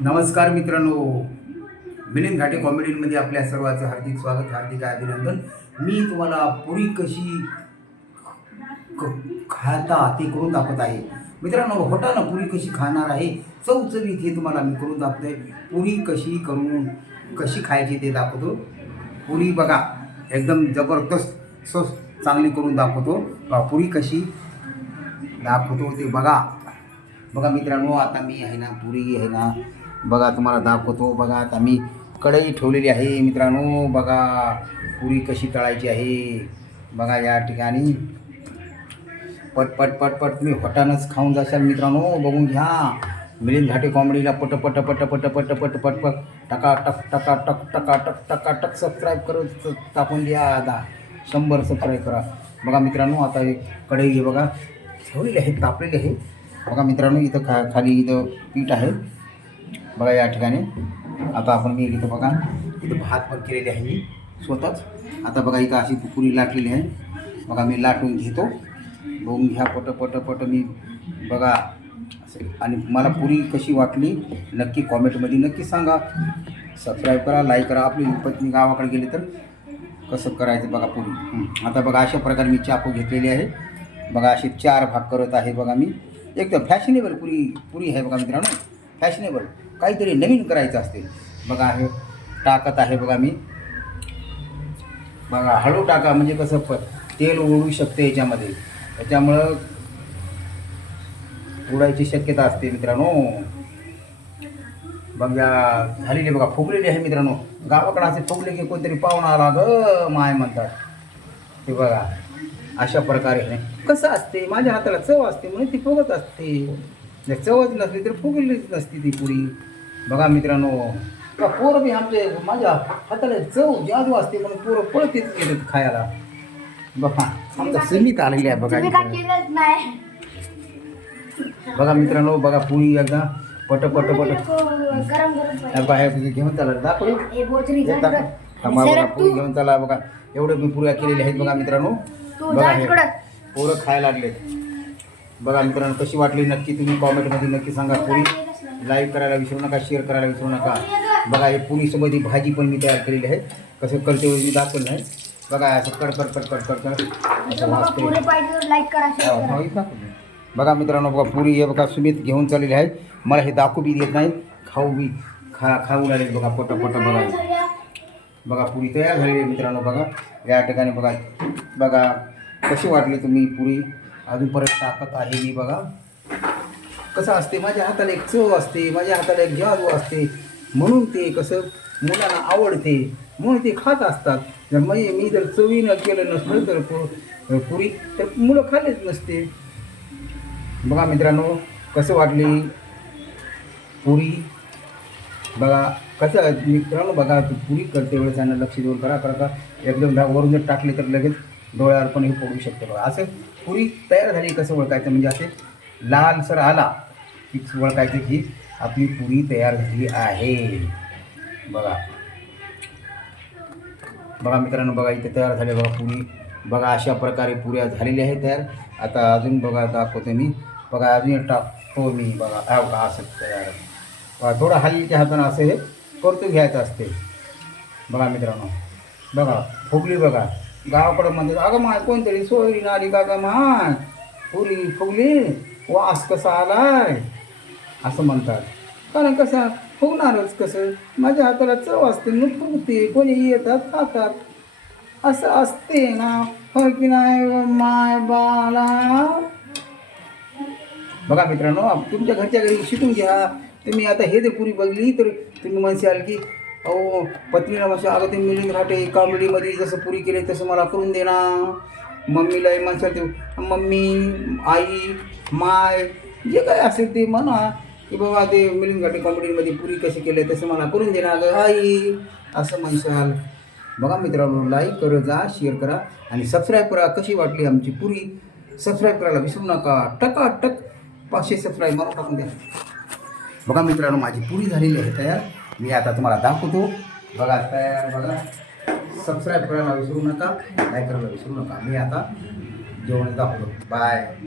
नमस्कार मित्रांनो. मिलिंद घाटे कॉमेडीमध्ये आपल्या सर्वांचं हार्दिक स्वागत हार्दिक अभिनंदन. मी तुम्हाला पुरी कशी क- खाता ते करून दाखवत आहे. मित्रांनो होटाना पुरी कशी खाणार आहे? चवचवीत हे तुम्हाला मी करून दाखवतोय. पुरी कशी करून कशी खायची ते दाखवतो. पुरी बघा एकदम जबरदस्त सो चांगली करून दाखवतो. पुरी कशी दाखवतो ते बघा. बघा मित्रांनो आता मी आहे ना पुरी आहे ना बघा तुम्हाला दाखवतो बघा आता मी कढई ठेवलेली आहे मित्रांनो बघा पुरी कशी तळायची आहे बघा या ठिकाणी पट पट पट पट तुम्ही हॉटानंच खाऊन जाशाल मित्रांनो बघून घ्या मिलिंद घाटे कॉमेडीला पट पट पट पट पट पट पट पट टका टक टका टक टका टक टका टक सबस्क्राईब करत टाकून द्या आता शंभर सबस्क्राईब करा बघा मित्रांनो आता कढई घे बघा ठेवलेली आहे तापलेली आहे बघा मित्रांनो इथं खा खाली इथं पीठ आहे. बघा या ठिकाणी. आता आपण मी इथं बघा. इथं भात पण केलेले आहे मी स्वतःच. आता बघा इथं अशी पुरी लाटलेली आहे. बघा मी लाटून घेतो. बघून घ्या पट पट पट मी बघा. असे आणि मला पुरी कशी वाटली नक्की कॉमेंटमध्ये नक्की सांगा. सबस्क्राईब करा लाईक करा. आपली पत्नी गावाकडे गेली तर कसं करायचं बघा पुरी. आता बघा अशा प्रकारे मी चाकू घेतलेली आहे. बघा असे चार भाग करत आहे बघा मी. एकदम फॅशनेबल पुरी पुरी आहे बघा मित्रांनो. फॅशनेबल काहीतरी नवीन करायचं असते बघा हे टाकत आहे बघा मी. बघा हळू टाका म्हणजे कसं प तेल ओढू शकते याच्यामध्ये. त्याच्यामुळं उडायची शक्यता असते मित्रांनो. बघा झालेली बघा फुगलेली आहे मित्रांनो. गावाकडे असे फुगले की कोणतरी पाहुणा आला ग माय म्हणतात. ते बघा. अशा प्रकारे. कसं असते? माझ्या हाताला चव असते म्हणून ती फुगत असते. जर चवच नसली तर फुगलीच नसती ती पुरी. बघा मित्रांनो का पोरं बी आमचे माझ्या हाताला चव जादू असते म्हणून पोरं पळतेच येतात खायला. बघा आमचा सीमित आलेली आहे बघा बघा मित्रांनो बघा पुरी एकदा. पट पट पट हे घेऊन चला दाखव. थांबा बघा पुरी घेऊन चला बघा. एवढे मी पुऱ्या केलेल्या आहेत बघा मित्रांनो. तू बघा जा हे तिकडं पोरं खायला लागले. बघा मित्रांनो कशी वाटली नक्की तुम्ही कॉमेंटमध्ये नक्की सांगा. पुरी लाईक करायला विसरू नका शेअर करायला विसरू नका. बघा हे पुरीसोबत ही भाजी पण मी तयार केलेली आहे. कसं करते मी दाखवलं आहे बघा असं कर कर कर कर कर कर असं बघा, वाजते पुरे पाहिजे लाईक करा शेअर करा. इथं दाखव. बघा मित्रांनो बघा पुरी हे बघा सुमित घेऊन चाललेली आहे. मला हे दाखवू बी देत नाही. खाऊ बी खा खाऊ लागले बघा पोट पोट बघा. बघा पुरी तयार झालेली आहे मित्रांनो बघा. या ठिकाणी बघा बघा. कशी वाटली तुम्ही पुरी? अजून परत टाकत आहे मी बघा. कसं असते माझ्या हाताला एक चव असते माझ्या हाताला एक जादू असते. म्हणून ते कसं मुलांना आवडते म्हणून ते खात असतात. जर म्हणजे मी जर चवीनं केलं नसलं तर पु- पुरी तर मुलं खाल्लेच नसते. बघा मित्रांनो कसं वाटली पुरी? बघा कसं मित्रांनो बघा पुरी करते वेळेस त्यांना लक्ष देऊन करा करा एकदम धा- वरून जर टाकले तर लगेच डोळ्यावर पण हे पडू शकते बघा. असं पुरी तयार झाली कसं ओळखायचं म्हणजे असे आला की ओळखायचं की आपली पुरी तयार झाली आहे. बघा. बघा मित्रांनो, बघा इथे तयार झाले बघा पुरी. बघा अशा प्रकारे पुऱ्या झालेल्या आहेत तयार. आता अजून बघा दाखवतो मी. बघा, अजून टाकतो मी. बघा बघा, असं तयार. बघा, थोडं हलक्या हातानं असं हे परतून घ्यायचं असते. बघा मित्रांनो. बघा फुगली बघा. गावाकडं म्हणतात अगं माय कोणतरी सोयरी नाली का गं माय. पुरी फुगली वास कसा आलाय. असं म्हणतात. कारण कसं फुगणारच कसं माझ्या हाताला चव असते मी फुगते कोणी येतात खातात. असं असते ना हो की नाही माय बाला बघा मित्रांनो तुमच्या घरच्या घरी शिकून घ्या. तुम्ही आता हे जर पुरी बघली तर तुम्ही म्हणशाल की अहो पत्नीला म्हणजे अगं ते मिलिंद घाटे कॉमेडीमध्ये जसं पुरी केली तसं मला करून दे ना. मम्मीलाही ते मम्मी आई माय जे काय असेल ते म्हणा. की बाबा ते मिलिंद घाटे कॉमेडीमध्ये पुरी कशी केले तसं मला करून दे ना गं आई. असं म्हणशाल. बघा मित्रांनो लाईक करत जा शेअर करा आणि सबस्क्राईब करा. कशी वाटली आमची पुरी? सबस्क्राईब करायला विसरू नका. टका टक पाचशे सबस्क्राईब मारून टाकून द्या. बघा मित्रांनो माझी पुरी झालेली आहे तयार. मी आता तुम्हाला दाखवतो. बघा तयार बघा. सबस्क्राईब करायला विसरू नका लाईक करायला विसरू नका. मी आता जेवण दाखवतो. बाय